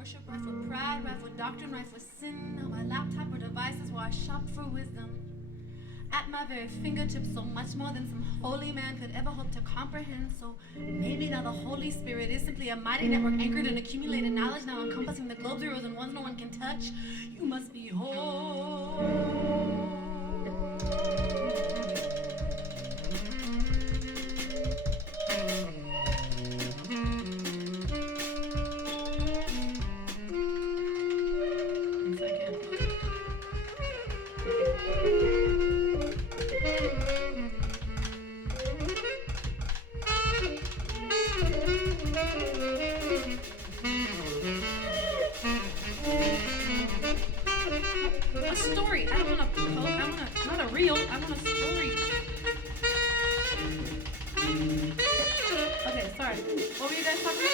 worship, rife with pride, rife with doctrine, rife with sin. On my laptop or devices where I shop for wisdom. At my very fingertips, so much more than some holy man could ever hope to comprehend. So maybe now the Holy Spirit is simply a mighty network anchored in accumulated knowledge, now encompassing the globe, zeros and ones no one can touch. You must be whole. A story. I don't want a post. I want a, not a reel. I want a story. Okay, sorry. What were you guys talking about?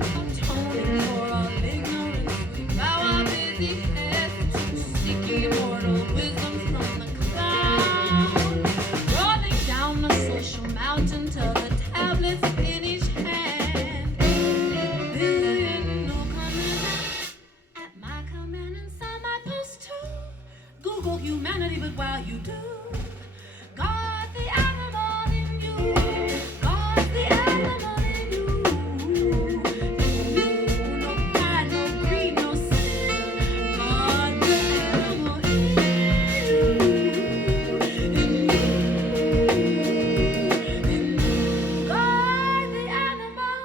Atoning for all ignorance, we bow our busy heads to seeking immortal wisdom from the clouds. Rolling down the social mountain till the tablets in each hand. Billion no command at my command and sign my post too. Google humanity, but while you do, guard the animal in you. Guard the animal in you. No pride, no greed, no sin. Guard the animal in you. In you. Guard the animal.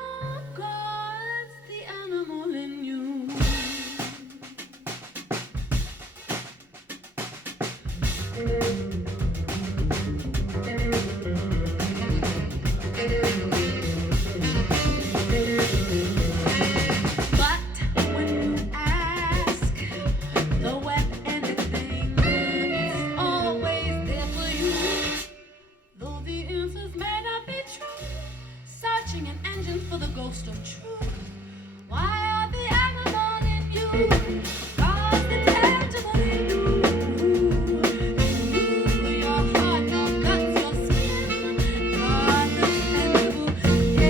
Guards the animal in you. But when you ask the wet anything, it's always there for you. Though the answers may not be true, searching an engine for the ghost of truth. Why are the animal in you? Guard the tangible in you. Your heart, your guts, your skin. Guard the tangible in you.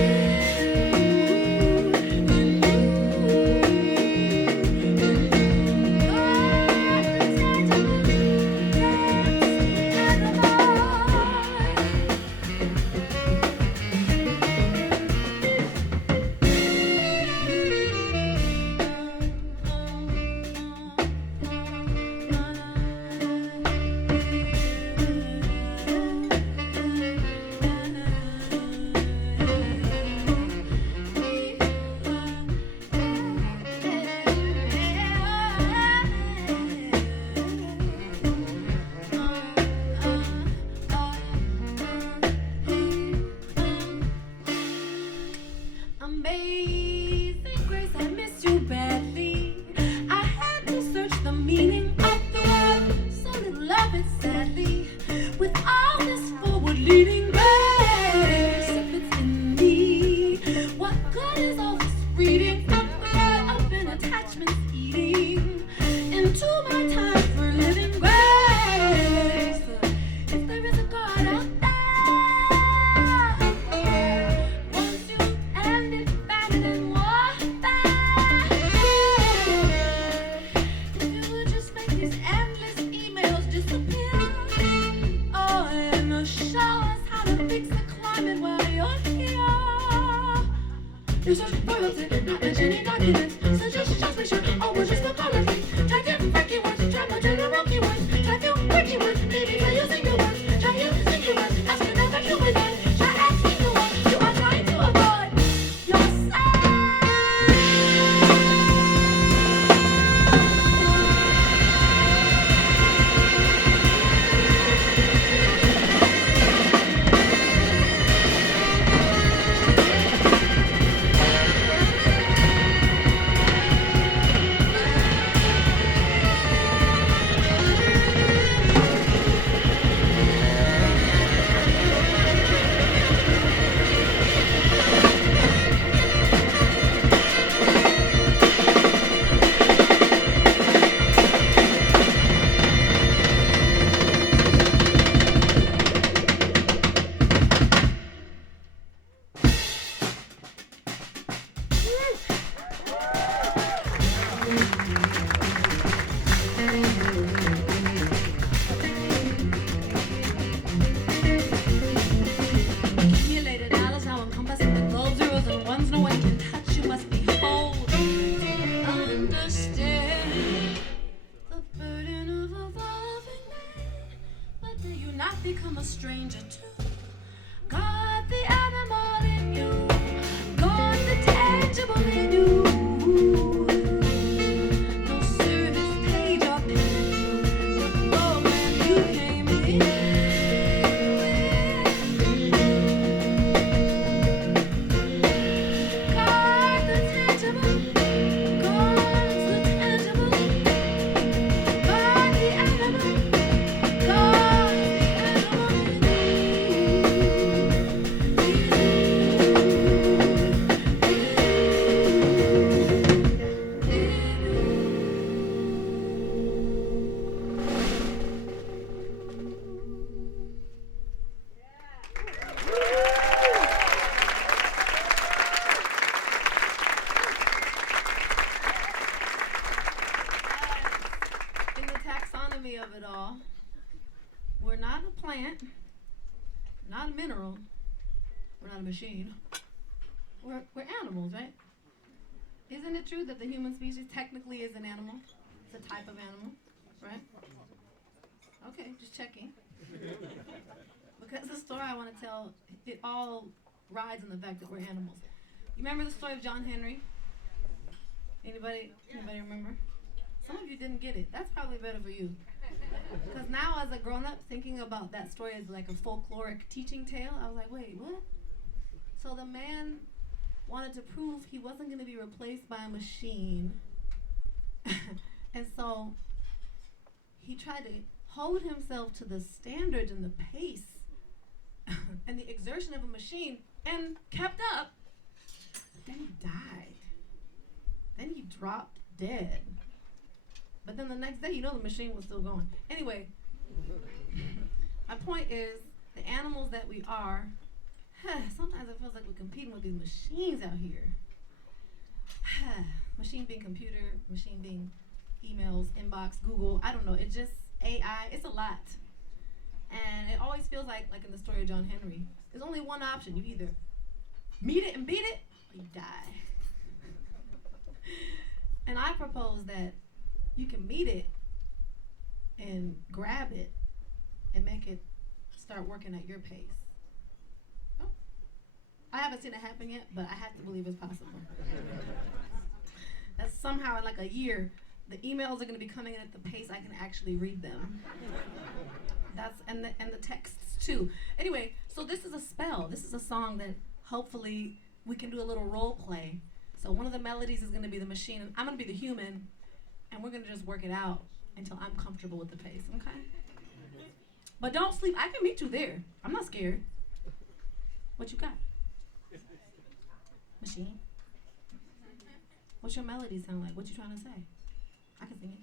become a stranger to. Guard the animal in you, guard the tangible in you. No service page or pen, the program you came in with. Guard the tangible, guard the tangible, guard the animal, guard the animal in the taxonomy of it all, we're not a plant, not a mineral, we're not a machine. We're animals, right? Isn't it true that the human species technically is an animal? It's a type of animal, right? Okay, just checking. Because the story I want to tell, it all rides on the fact that we're animals. You remember the story of John Henry? Anybody remember? Some of you didn't get it. That's probably better for you. Because now as a grown-up, thinking about that story as like a folkloric teaching tale, I was like, wait, what? So the man wanted to prove he wasn't going to be replaced by a machine. And so he tried to hold himself to the standards and the pace and the exertion of a machine and kept up. But then he died. Then he dropped dead. But then the next day, the machine was still going. Anyway, my point is, the animals that we are, sometimes it feels like we're competing with these machines out here. Machine being computer, machine being emails, inbox, Google, I don't know. It's just AI, it's a lot. And it always feels like in the story of John Henry, there's only one option. You either meet it and beat it, or you die. And I propose that you can meet it and grab it and make it start working at your pace. Oh, I haven't seen it happen yet, but I have to believe it's possible. That somehow in like a year, the emails are going to be coming in at the pace I can actually read them. And the texts too. Anyway, so this is a spell. This is a song that hopefully we can do a little role play. So one of the melodies is going to be the machine, and I'm going to be the human, and we're going to just work it out until I'm comfortable with the pace, okay? But don't sleep. I can meet you there. I'm not scared. What you got? Machine? What's your melody sound like? What you trying to say? I can sing it.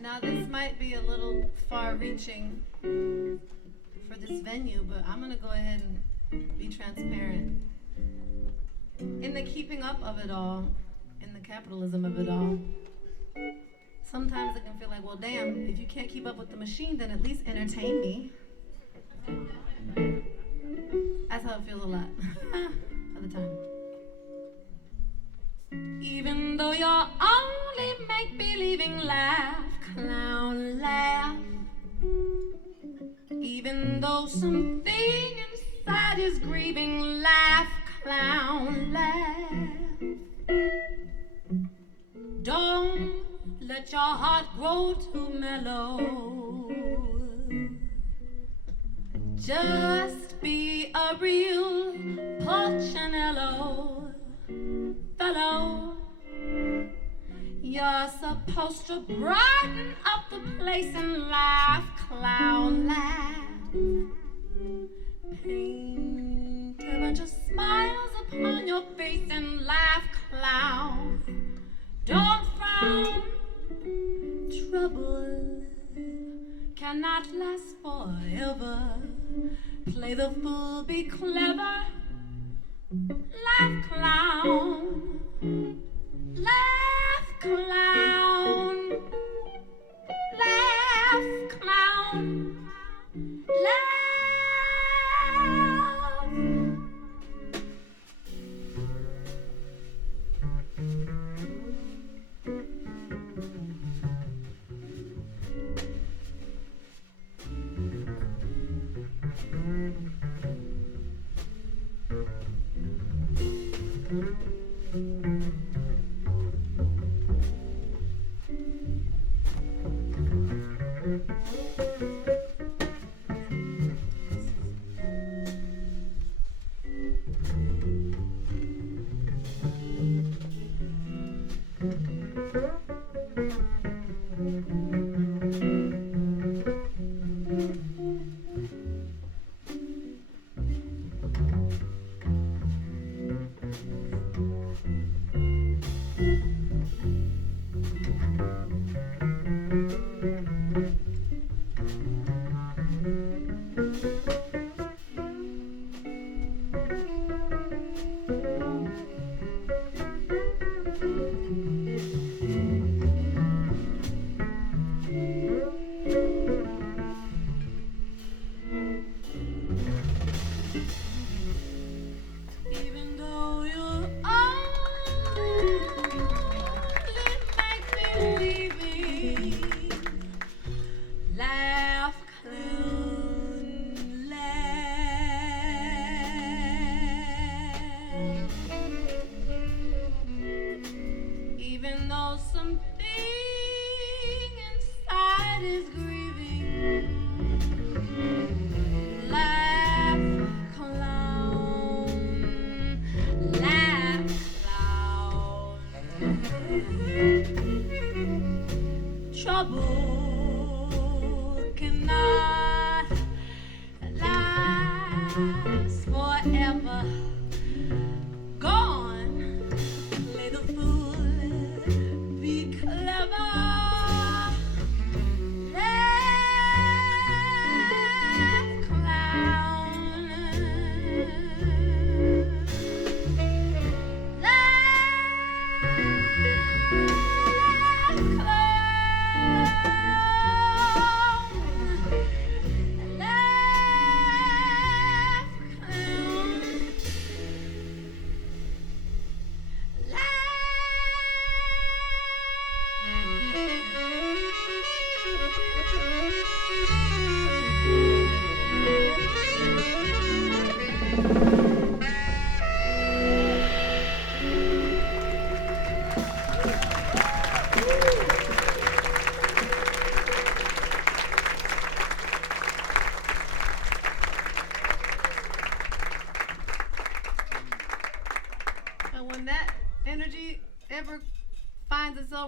Now this might be a little far-reaching for this venue, but I'm gonna go ahead and be transparent. In the keeping up of it all, in the capitalism of it all, sometimes it can feel like, well, damn, if you can't keep up with the machine, then at least entertain me. That's how it feels a lot of the time. Even though you're only make-believing, laugh, clown, laugh. Even though something inside is grieving, laugh, clown, laugh. Don't let your heart grow too mellow. Just be a real Pulcinello fellow. You're supposed to brighten up the place and laugh, clown, laugh. Paint a bunch of smiles upon your face and laugh, clown. Don't frown. Trouble cannot last forever. Play the fool, be clever. Laugh, clown. Laugh, clown. Laugh, clown. Laugh.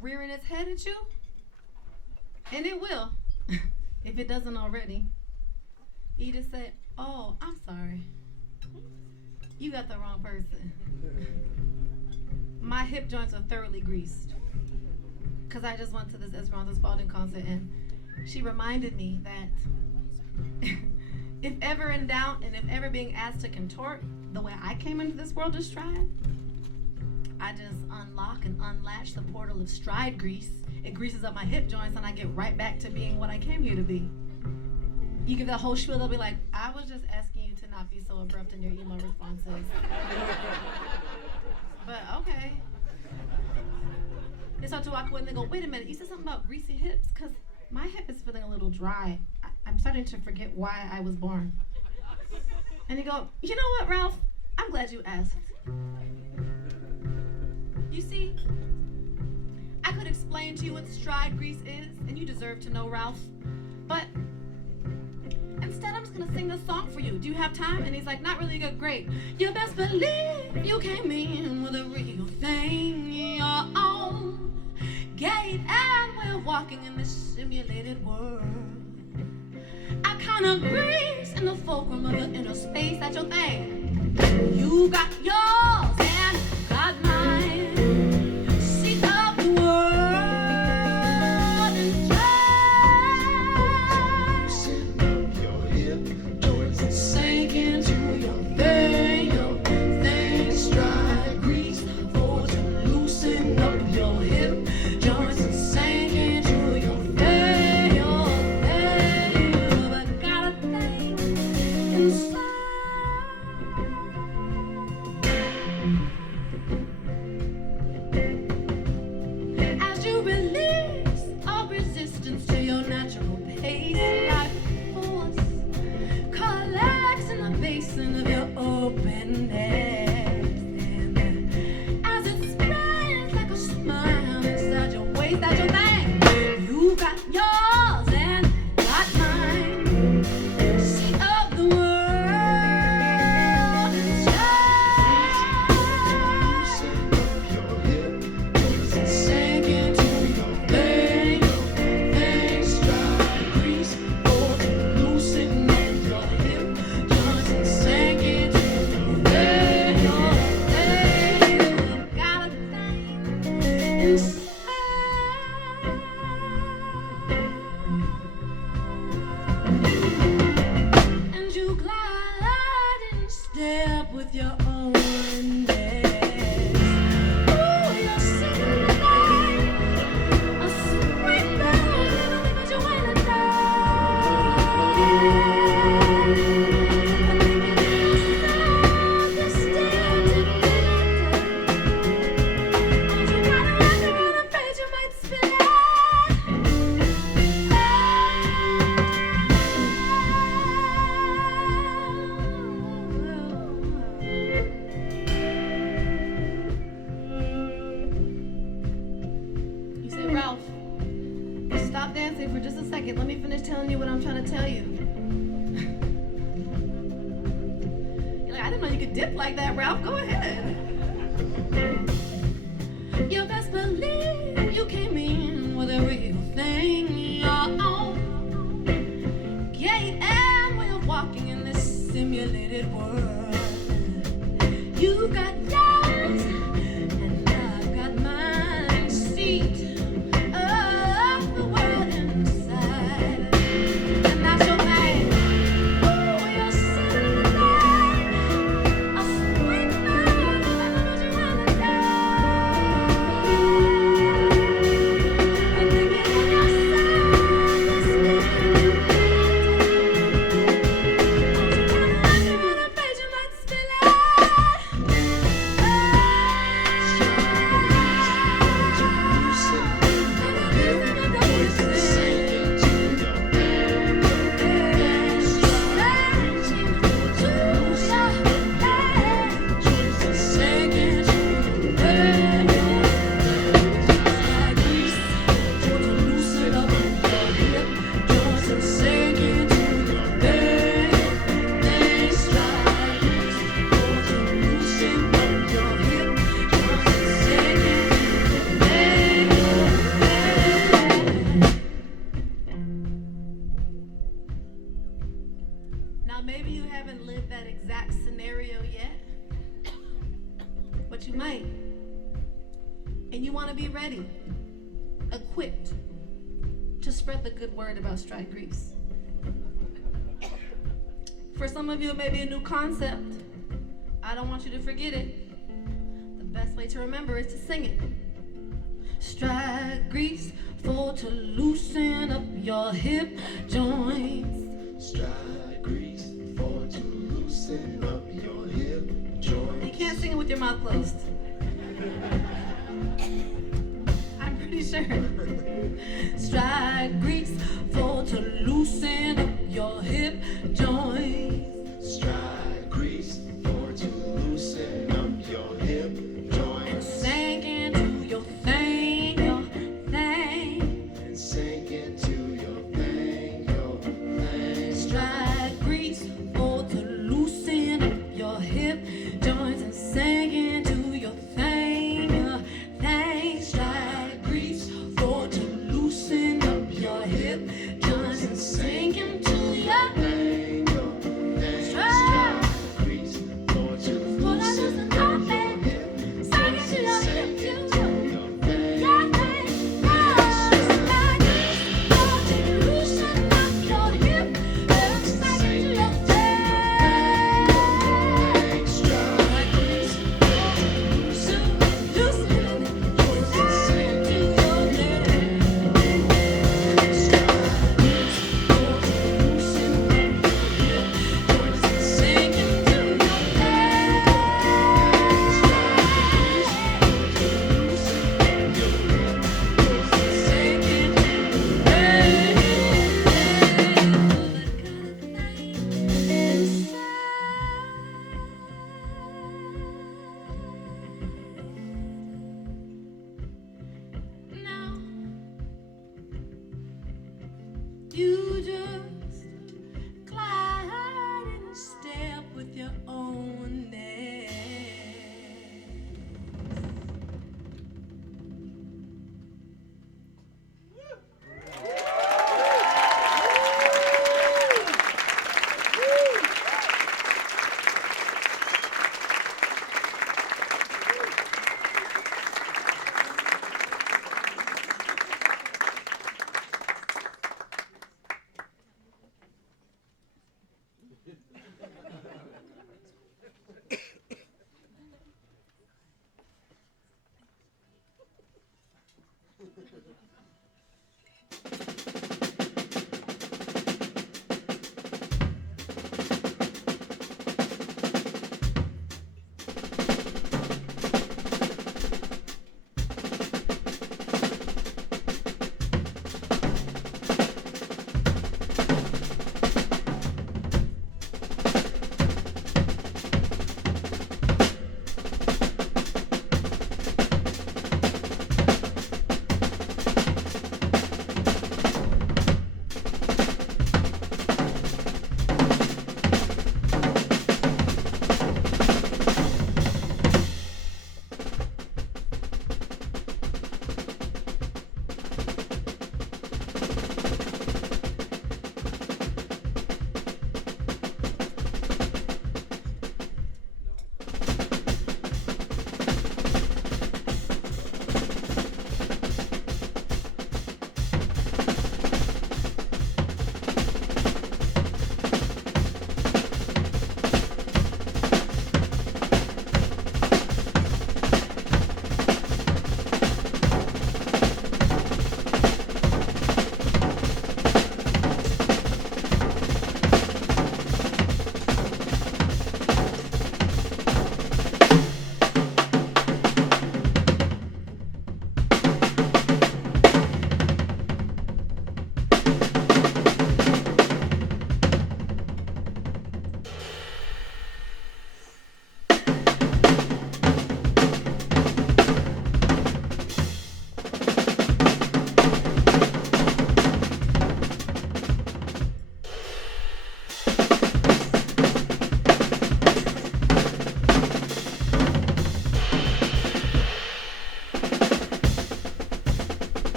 Rearing its head at you, and it will, if it doesn't already. You just say, "Oh, I'm sorry. You got the wrong person." my hip joints are thoroughly greased. Because I just went to this Esperanza Spalding concert, and she reminded me that if ever in doubt and if ever being asked to contort the way I came into this world of stride, I just unlock and unlatch the portal of stride grease. It greases up my hip joints, and I get right back to being what I came here to be. You give that whole spiel, they'll be like, I was just asking you to not be so abrupt in your emo responses. But okay. They start to walk away and they go, wait a minute, you said something about greasy hips? Because my hip is feeling a little dry. I'm starting to forget why I was born. And you go, you know what, Ralph? I'm glad you asked. You see, I could explain to you what stride grease is, and you deserve to know, Ralph. But instead, I'm just gonna sing this song for you. Do you have time? And he's like, not really good, great. You best believe you came in with a real thing, your own gate, and we're walking in this simulated world. I kinda grease in the fulcrum of your inner space. That's your thing. You got yours and got mine. See of the world and just your hip joints and sink into your thing, stride grease for to loosen up your hip joints and sink into your thing, but got a thing inside. As you release all resistance to your natural pace, life force collects in the basin of your openness, and as it spreads like a smile inside your waist, that's your thing. You got yours and got mine. See of the world and just sink into your thing, stride grease for to loosen up your hip joints and sink into your thing, got a thing inside. And you glide in step with your own days. Ooh, you're sitting tonight, a spring bell, but you ain't a You say, Ralph, stop dancing for just a second. Let me finish telling you what I'm trying to tell you. You're like, I didn't know you could dip like that, Ralph. Go ahead. You best believe you came in with a real thing, your own gate, and we're walking in this simulated world. You got yours, and I've got mine. Seat of the world inside, and that's your thing. Ooh, you're sitting tonight, a spring bell, but you ain't a and thinking of yourself, listening. Don't you wanna face be ready, equipped to spread the good word about stride grease. For some of you, it may be a new concept. I don't want you to forget it. The best way to remember is to sing it. Stride grease for to loosen up your hip joints. Stride grease for to loosen up your hip joints. You can't sing it with your mouth closed. I'm pretty sure. Stride grease for to loosen up your hip joints. Stride grease for to loosen up your hip joints. And sink into your thing, your thing. And sink into your thing, your thing. Stride grease for to loosen up your hip joints and sink into your thing, your thing. Stride grease for to loosen up your hip joints and sink into your Thing, your thing. Stride grease for to loosen up your hip joints and sink into your thing. Now you just glide and step with your own neck.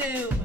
do.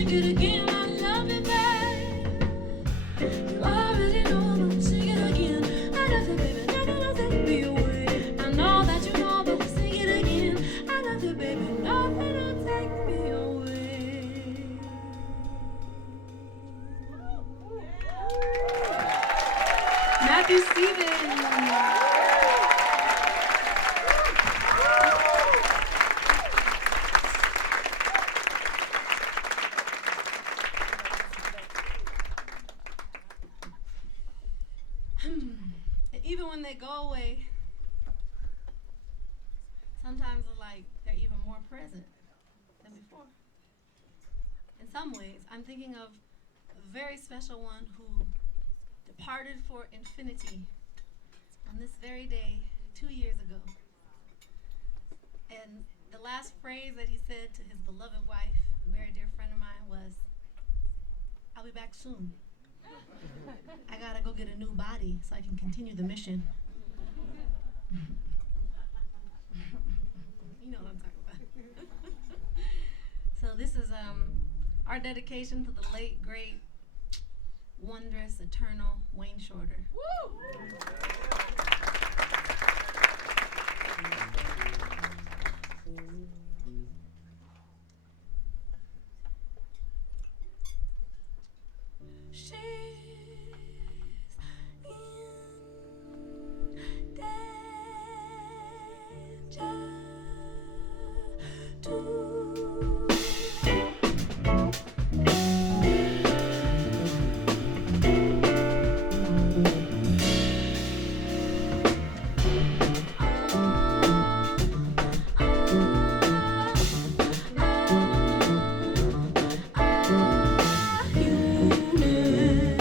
sing it again. I love you, babe. You already know I'm gonna sing it again. I love you, baby. Nothing will take me away. I know that you know, but sing it again. I love you, baby. Nothing will take me away. Matthew Stevens. And even when they go away, sometimes it's like they're even more present than before. In some ways, I'm thinking of a very special one who departed for infinity on this very day 2 years ago. And the last phrase that he said to his beloved wife, a very dear friend of mine, was, "I'll be back soon. I gotta go get a new body so I can continue the mission." You know what I'm talking about. So this is our dedication to the late, great, wondrous, eternal Wayne Shorter. Woo! She's in danger too. Human.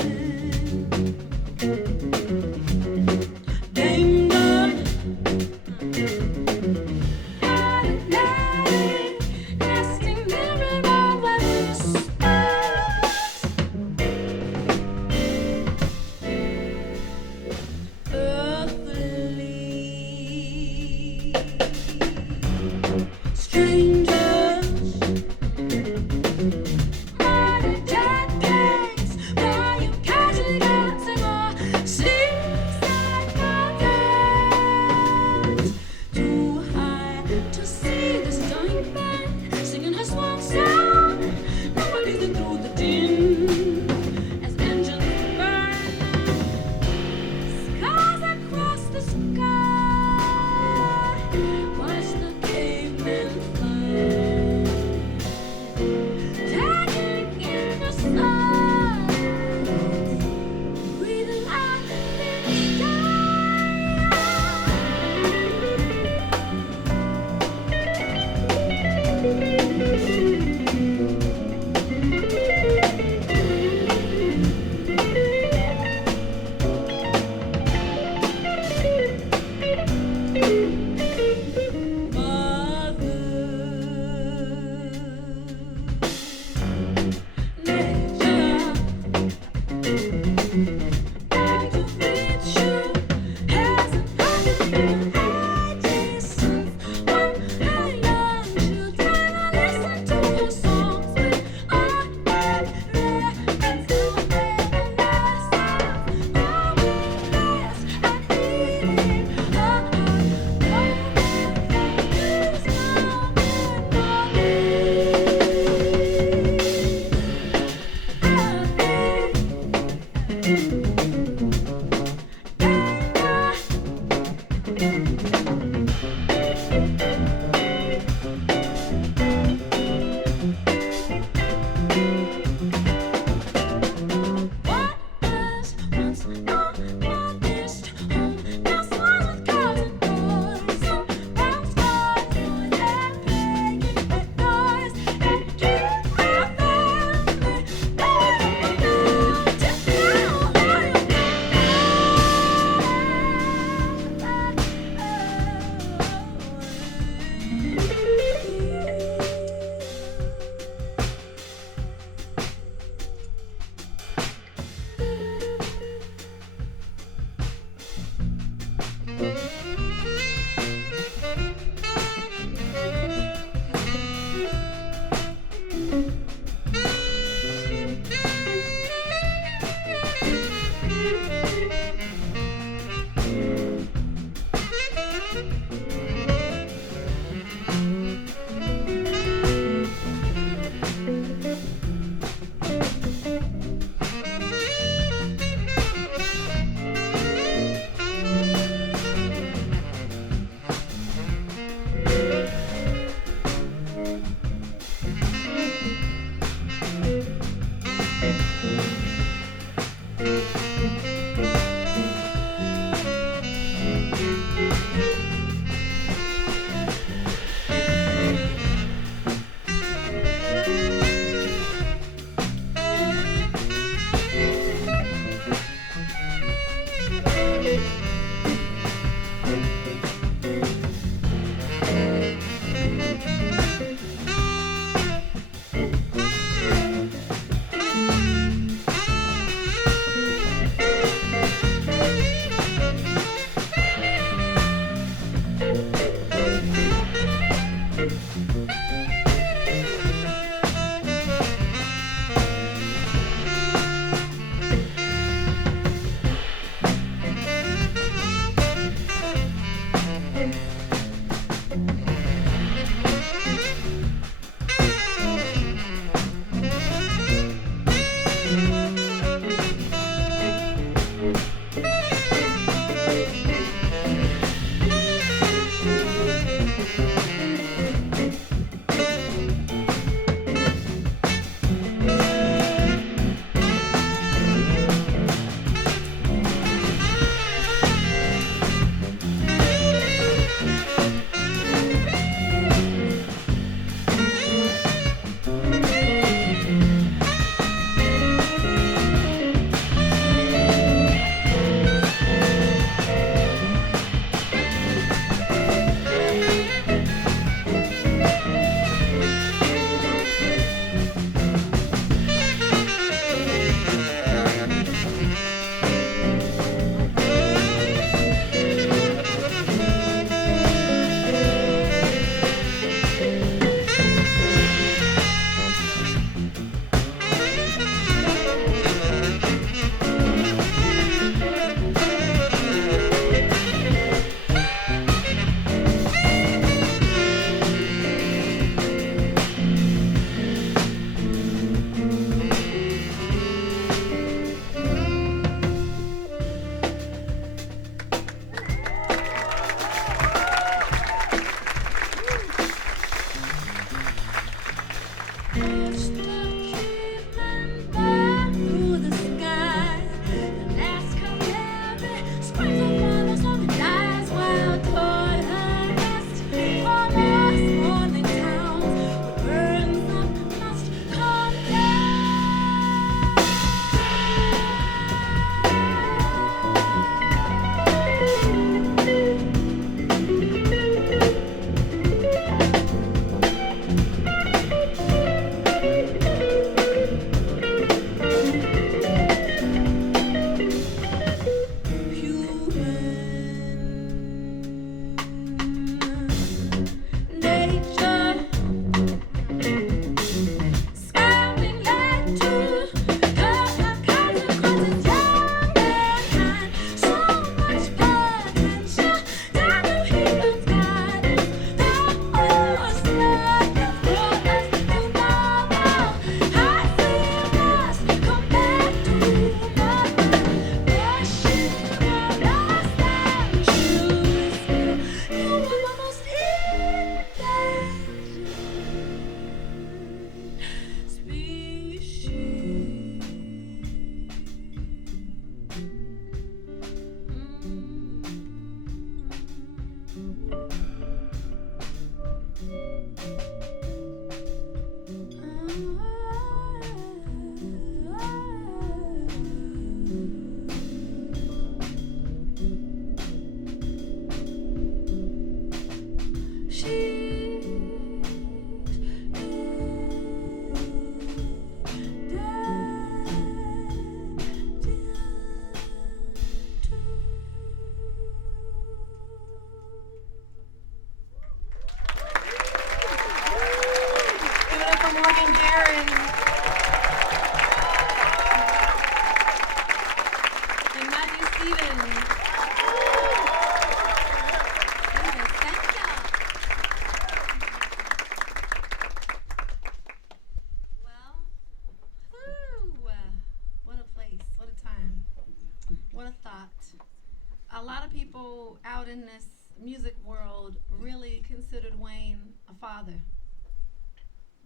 a lot of people out in this music world really considered Wayne a father.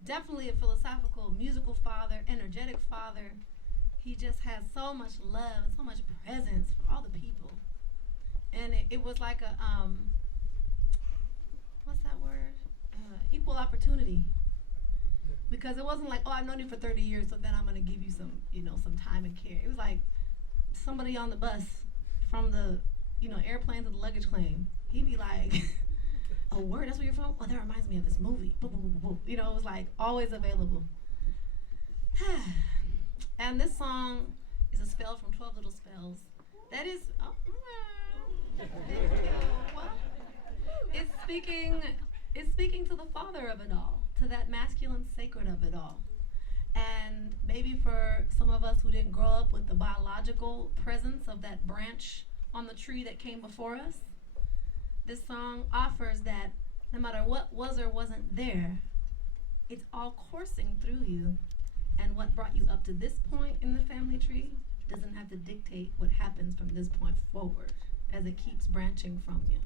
Definitely a philosophical, musical father, energetic father. He just has so much love and so much presence for all the people. And it was like a, what's that word? Equal opportunity. Because it wasn't like, oh, I've known you for 30 years, so then I'm going to give you some, some time and care. It was like somebody on the bus from the, airplane to the luggage claim. He'd be like, oh, word, that's where you're from? Oh, that reminds me of this movie. Boop, boop, boop, boop. It was like always available. And this song is a spell from 12 Little Spells. That is, it's speaking to the father of it all, to that masculine sacred of it all. And maybe for some of us who didn't grow up with the biological presence of that branch on the tree that came before us, this song offers that no matter what was or wasn't there, it's all coursing through you. And what brought you up to this point in the family tree doesn't have to dictate what happens from this point forward as it keeps branching from you.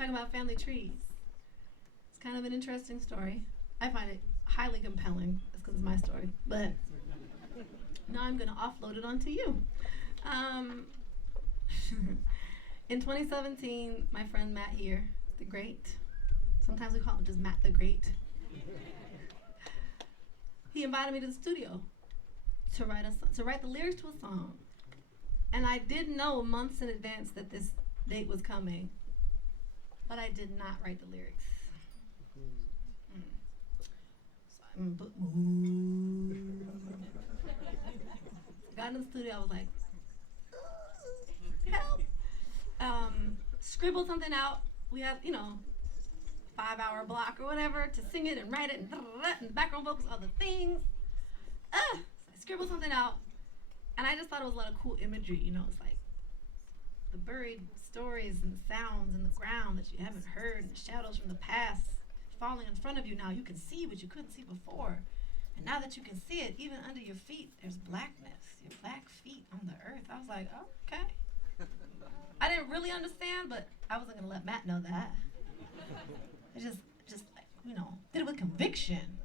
talking about family trees. It's kind of an interesting story. I find it highly compelling. That's because it's my story. But now I'm going to offload it onto you. In 2017, my friend Matt here, the Great, sometimes we call him just Matt the Great, he invited me to the studio to write the lyrics to a song. And I did know months in advance that this date was coming, but I did not write the lyrics. Got in the studio, I was like, help! Scribbled something out. We had, 5-hour block or whatever to sing it and write it and the background vocals, all the things. So I scribbled something out, and I just thought it was a lot of cool imagery. It's like the buried stories and the sounds in the ground that you haven't heard, and the shadows from the past falling in front of you now. You can see what you couldn't see before. And now that you can see it, even under your feet, there's blackness, your black feet on the earth. I was like, oh, okay. I didn't really understand, but I wasn't going to let Matt know that. I just did it with conviction.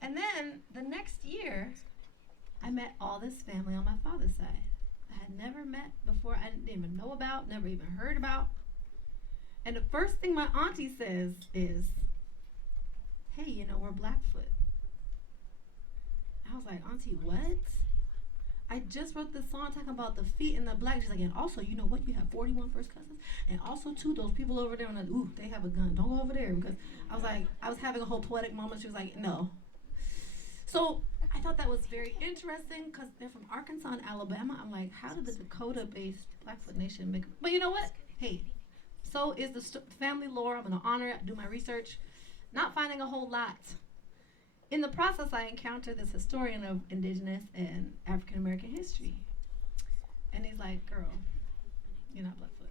And then the next year, I met all this family on my father's side. I had never met before, I didn't even know about, never even heard about. And the first thing my auntie says is, hey, we're Blackfoot. I was like, Auntie, what? I just wrote this song talking about the feet and the black. She's like, and also, you know what? You have 41 first cousins. And also, too, those people over there, and like, ooh, they have a gun. Don't go over there. Because I was having a whole poetic moment. She was like, no. So I thought that was very interesting because they're from Arkansas and Alabama. I'm like, how did the Dakota-based Blackfoot Nation make? But you know what? Hey, so is the family lore. I'm going to honor it, do my research. Not finding a whole lot. In the process, I encountered this historian of Indigenous and African American history. And he's like, girl, you're not Blackfoot.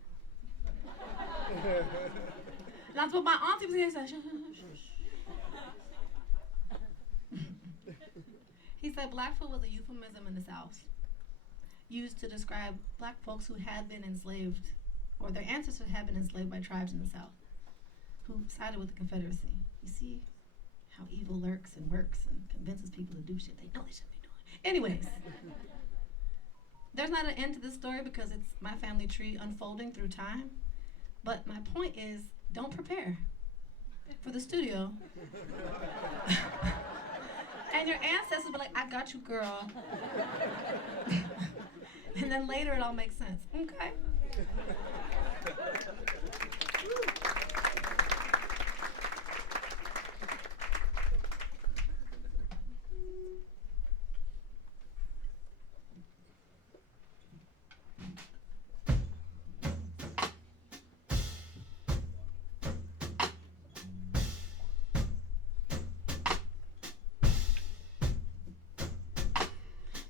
That's what my auntie was here. He said Blackfoot was a euphemism in the South, used to describe black folks who had been enslaved, or their ancestors had been enslaved by tribes in the South, who sided with the Confederacy. You see how evil lurks and works and convinces people to do shit they know they shouldn't be doing. Anyways, there's not an end to this story because it's my family tree unfolding through time. But my point is, don't prepare for the studio. And your ancestors will be like, I got you, girl. And then later it all makes sense. Okay.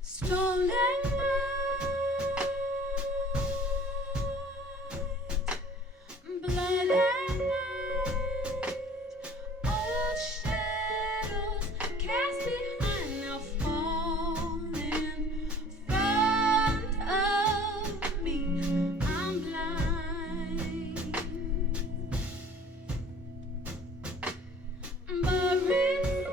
Stolen night, blood and night, old shadows cast behind, now falling in front of me. I'm blind, buried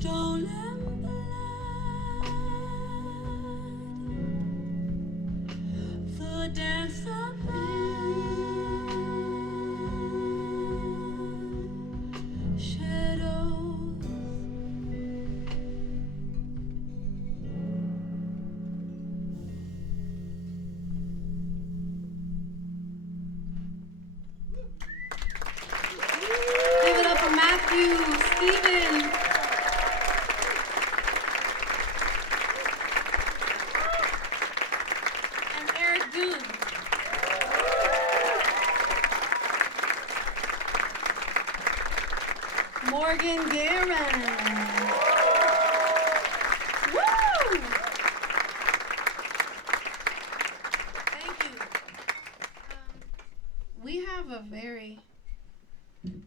stolen blood, the dance upon shadows. Give it up for Matthew, Stephen. And Eric Doob. Morgan Guerin. Woo! Thank you. We have a very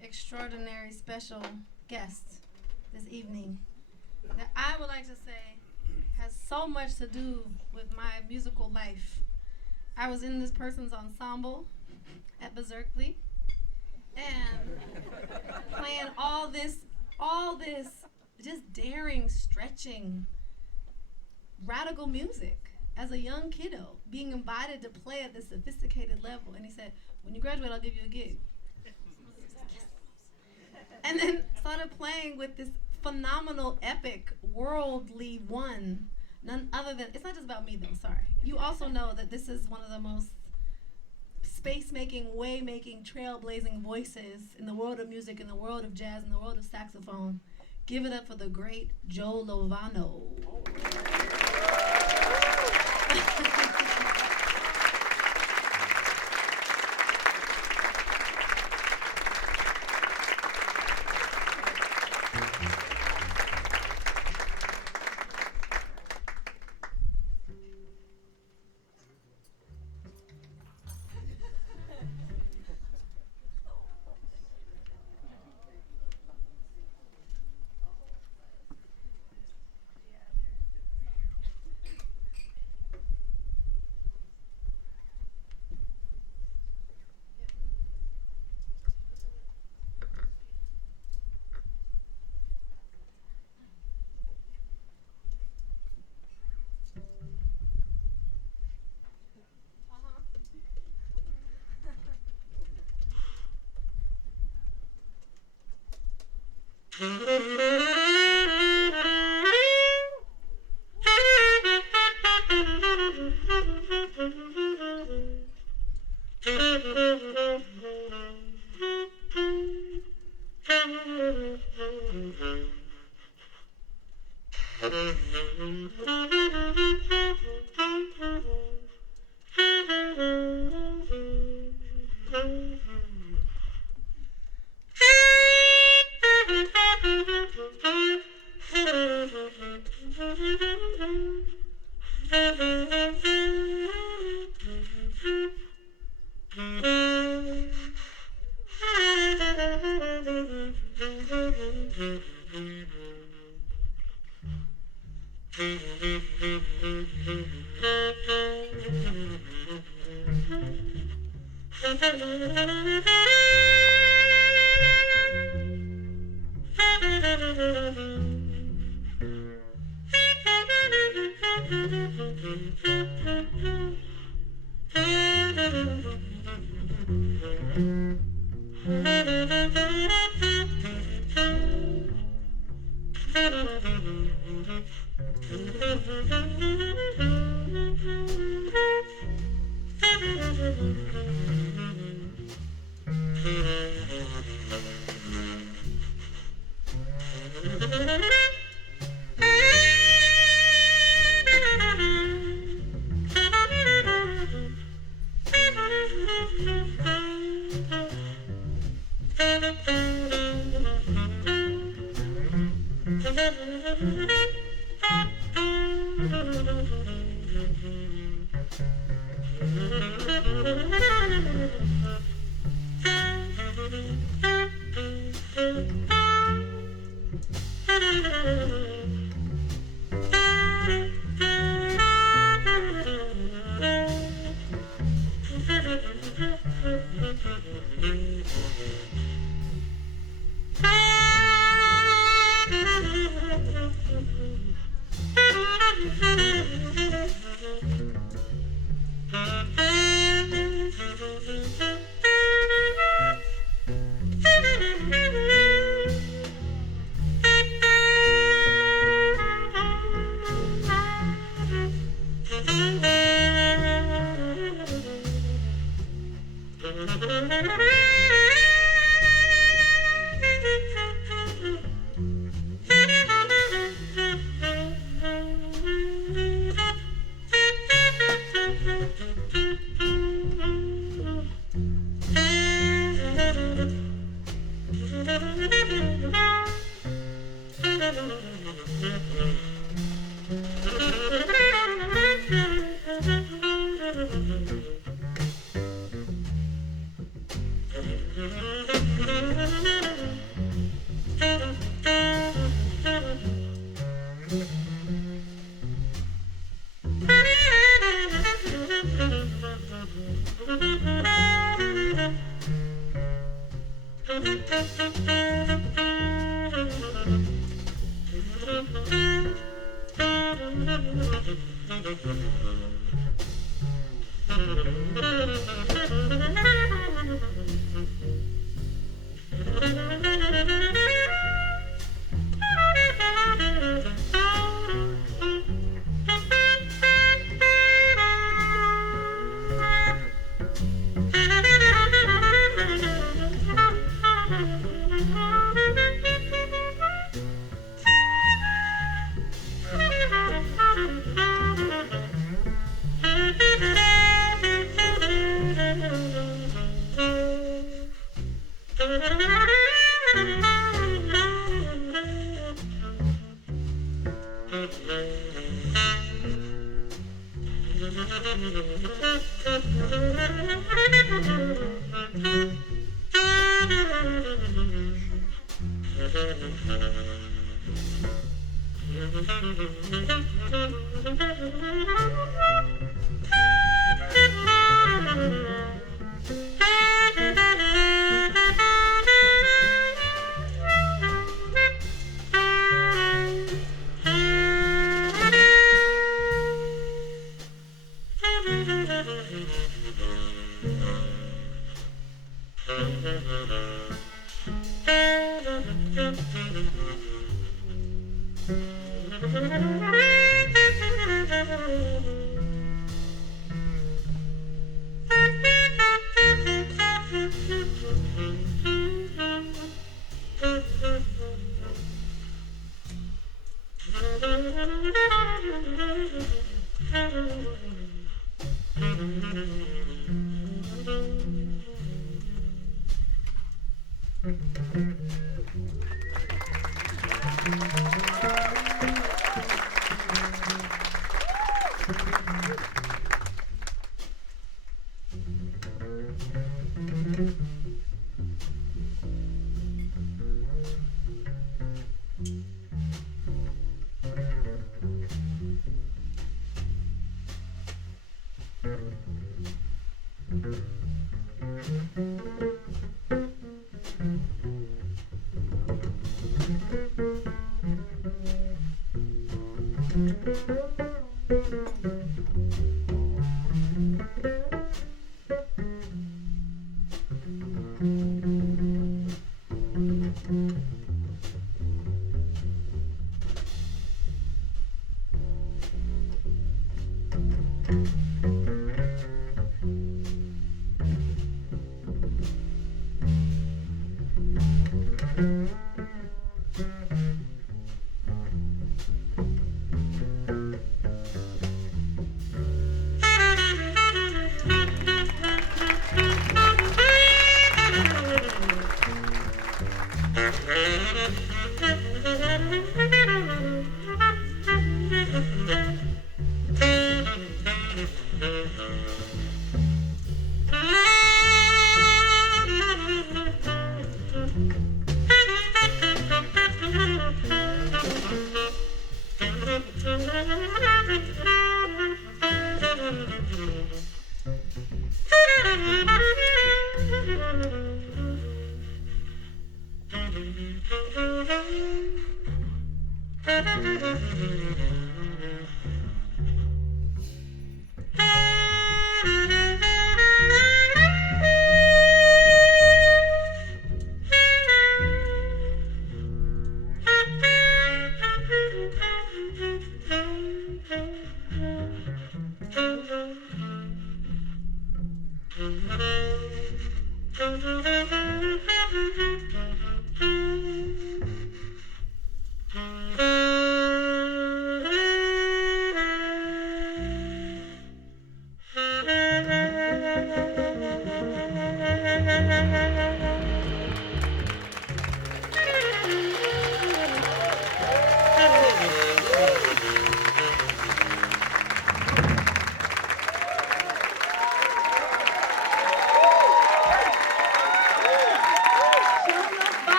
extraordinary special guest this evening that I would like to say has so much to do with my musical life. I was in this person's ensemble at Berkeley and playing all this just daring, stretching, radical music as a young kiddo, being invited to play at this sophisticated level. And he said, when you graduate, I'll give you a gig. And then started playing with this phenomenal, epic, worldly one. None other than, it's not just about me though, sorry. You also know that this is one of the most space-making, way-making, trailblazing voices in the world of music, in the world of jazz, in the world of saxophone. Give it up for the great Joe Lovano.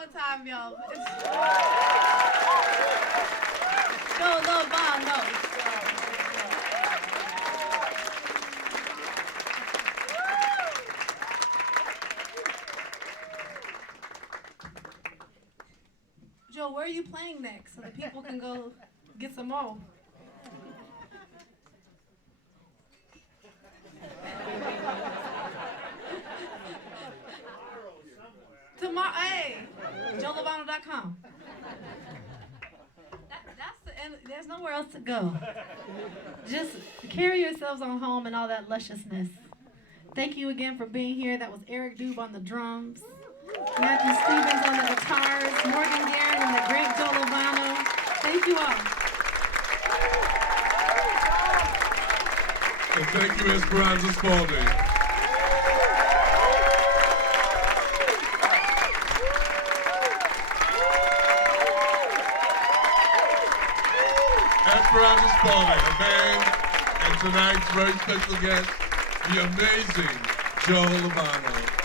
more time, y'all. Joe Lovano. Joe, where are you playing next so that people can go get some more? Tomorrow, hey, JoeLovano.com. That's the end. There's nowhere else to go. Just carry yourselves on home and all that lusciousness. Thank you again for being here. That was Eric Doob on the drums, Matthew Stevens on the guitars, Morgan Guerin and the great Joe Lovano. Thank you all. And thank you, Esperanza Spalding. Esperanza Spalding, a band, and tonight's very special guest, the amazing Joe Lovano.